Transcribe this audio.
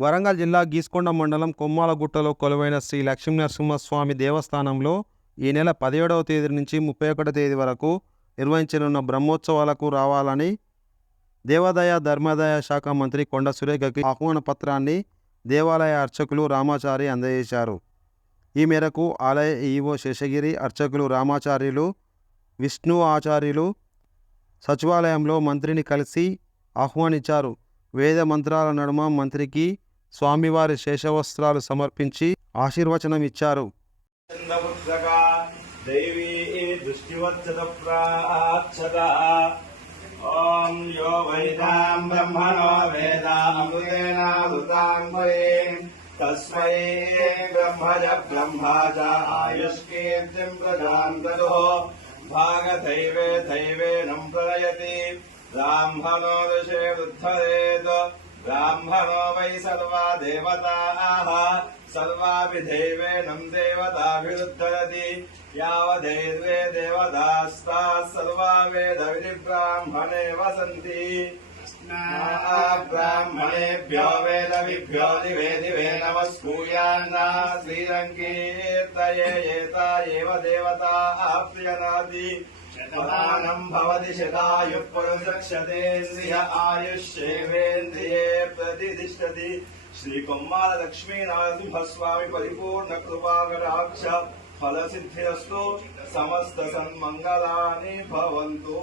వరంగల్ జిల్లా గీసుకొండ మండలం కొమ్మాలగుట్టలో కొలువైన శ్రీ లక్ష్మీనరసింహస్వామి దేవస్థానంలో ఈ నెల పదిహేడవ తేదీ నుంచి ముప్పై ఒకటో తేదీ వరకు నిర్వహించనున్న బ్రహ్మోత్సవాలకు రావాలని దేవాదాయ ధర్మాదాయ శాఖ మంత్రి కొండ సురేఖకి ఆహ్వాన పత్రాన్ని దేవాలయ అర్చకులు రామాచారి అందజేశారు. ఈ మేరకు ఆలయ ఈవో శేషగిరి అర్చకులు రామాచార్యులు విష్ణు ఆచార్యులు సచివాలయంలో మంత్రిని కలిసి ఆహ్వానించారు. వేద మంత్రాల నడుమ మంత్రికి స్వామివారి శేషవస్త్రాలు సమర్పించి ఆశీర్వచనం ఇచ్చారు. చందముద్రగా దైవీ దృష్టివచ్చత ప్రాచ్చత ఓం యో వైదాం బ్రహ్మణో వేదామృతేనామృతాం వయే తస్మై బ్రహ్మజ బ్రహ్మాజ ఆయుష్కీర్తిం ప్రజాం దదో భాగదైవే దైవేనం ప్రళయతి. బ్రాహ్మణో దశే వృద్ధరేత్ ब्राह्मणो वै सर्वा देवताः सर्वापि देवेनम् देवताभिरुद्धरति। यावदैर्वे देवतास्ताः, सर्वा वेदविधिब्राह्मणे वसन्ति। ब्राह्मणेभ्यो वेदविभ्यो दिवेदिवे नमः स्कूयान्ना श्रीरङ्गीर्तये एता एव देवताः प्रियनाति। शतमानम् भवति शतायुः पुरुषक्षते आयुष्येवेन्द्रिये పురుషక్షతేంద్రియ ఆయుష్యేవేంద్రియే ప్రతిష్టతి శ్రీ కొమ్మాల లక్ష్మీ నరసింహస్వామి పరిపూర్ణ కృపాకరాక్ష ఫల సిద్ధిరస్తు. సమస్త సన్మంగళాని భవంతు.